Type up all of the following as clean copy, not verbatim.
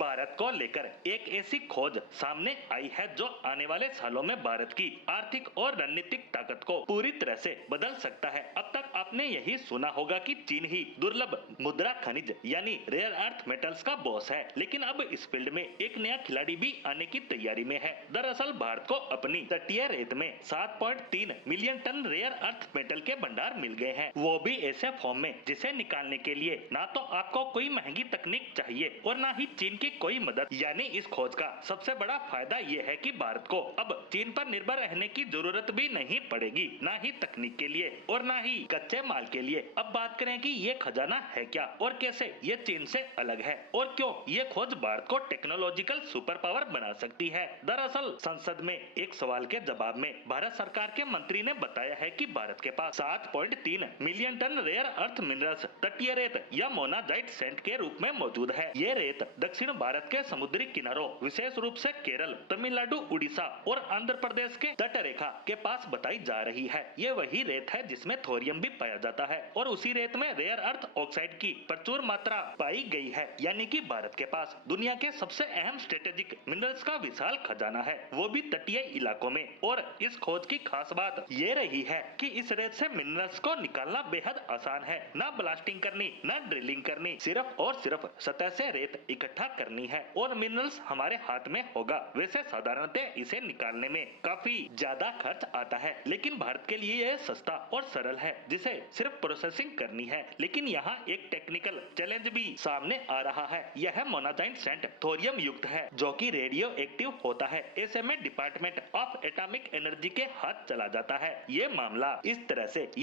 भारत को लेकर एक ऐसी खोज सामने आई है जो आने वाले सालों में भारत की आर्थिक और रणनीतिक ताकत को पूरी तरह से बदल सकता है। अब तक आपने यही सुना होगा कि चीन ही दुर्लभ मुद्रा खनिज यानी रेयर अर्थ मेटल्स का बॉस है, लेकिन अब इस फील्ड में एक नया खिलाड़ी भी आने की तैयारी में है। दरअसल भारत को अपनी तटीय रेत में 7.3 million ton rare earth metal के भंडार मिल गए हैं, वो भी ऐसे फॉर्म में जिसे निकालने के लिए ना तो आपको कोई महंगी तकनीक चाहिए और ना ही चीन की कोई मदद। यानी इस खोज का सबसे बड़ा फायदा ये है कि भारत को अब चीन पर निर्भर रहने की जरूरत भी नहीं पड़ेगी, ना ही तकनीक के लिए और ना ही कच्चे माल के लिए। अब बात करें कि ये खजाना है क्या और कैसे ये चीन से अलग है और क्यों ये खोज भारत को टेक्नोलॉजिकल सुपर पावर बना सकती है। दरअसल संसद में एक सवाल के जवाब में भारत सरकार के मंत्री ने बताया है कि भारत के पास 7.3 million ton rare earth minerals तटीय रेत या मोनाजाइट सैंड के रूप में मौजूद है। ये रेत दक्षिण भारत के समुद्री किनारों विशेष रूप से केरल, तमिलनाडु, उड़ीसा और आंध्र प्रदेश के तट रेखा के पास बताई जा रही है। ये वही रेत है जिसमें थोरियम भी पाया जाता है और उसी रेत में रेयर अर्थ ऑक्साइड की प्रचुर मात्रा पाई गई है। यानी कि भारत के पास दुनिया के सबसे अहम स्ट्रेटेजिक मिनरल्स का विशाल खजाना है, वो भी तटीय इलाकों में। और इस खोज की खास बात ये रही है कि इस रेत से मिनरल्स को निकालना बेहद आसान है। ना ब्लास्टिंग करनी, ना ड्रिलिंग करनी, सिर्फ और सिर्फ सतह से रेत इकट्ठा करनी है और मिनरल्स हमारे हाथ में होगा। वैसे साधारणतः इसे निकालने में काफी ज्यादा खर्च आता है, लेकिन भारत के लिए यह सस्ता और सरल है जिसे सिर्फ प्रोसेसिंग करनी है। लेकिन यहाँ एक टेक्निकल चैलेंज भी सामने आ रहा है। यह मोनाजाइट सैंड थोरियम युक्त है जो कि रेडियो एक्टिव होता है। ऐसे में डिपार्टमेंट ऑफ एटॉमिक एनर्जी के हाथ चला जाता है। ये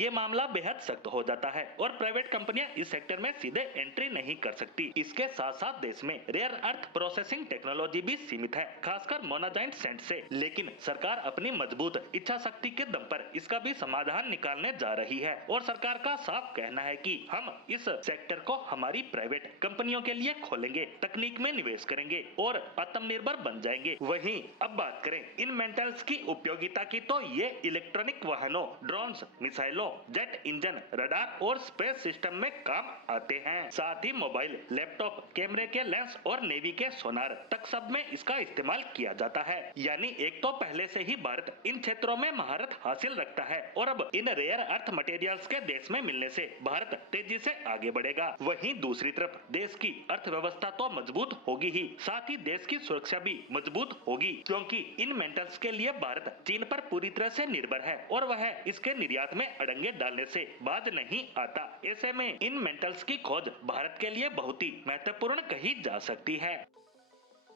मामला बेहद सख्त हो जाता है और प्राइवेट कंपनियां इस सेक्टर में सीधे एंट्री नहीं कर सकती। इसके साथ साथ देश में रेयर अर्थ प्रोसेसिंग टेक्नोलॉजी भी सीमित है, खासकर मोनाजाइट सैंड से। लेकिन सरकार अपनी मजबूत इच्छा शक्ति के दम पर इसका भी समाधान निकालने जा रही है और सरकार का साफ कहना है कि हम इस सेक्टर को हमारी प्राइवेट कंपनियों के लिए खोलेंगे, तकनीक में निवेश करेंगे और आत्मनिर्भर बन जाएंगे। वहीं अब बात करें इन मेटल्स की उपयोगिता की, तो ये इलेक्ट्रॉनिक वाहनों, ड्रोन्स, मिसाइलों, जेट इंजन, रडार और स्पेस सिस्टम में काम आते हैं। साथ ही मोबाइल, लैपटॉप, कैमरे के लेंस और नेवी के सोनार तक सब में इसका इस्तेमाल किया जाता है। यानी एक तो पहले से ही भारत इन क्षेत्रों में महारत हासिल रखता है और अब इन रेयर अर्थ मटेरियल्स के देश में मिलने से भारत तेजी से आगे बढ़ेगा। वहीं दूसरी तरफ देश की अर्थव्यवस्था तो मजबूत होगी ही, साथ ही देश की सुरक्षा भी मजबूत होगी, क्योंकि इन मेटल्स के लिए भारत चीन पर पूरी तरह से निर्भर है और वह इसके निर्यात में अड़ंगे डालने से बाज नहीं आता। ऐसे में इन मेटल्स की खोज भारत के लिए बहुत ही महत्वपूर्ण कही जा सकती है।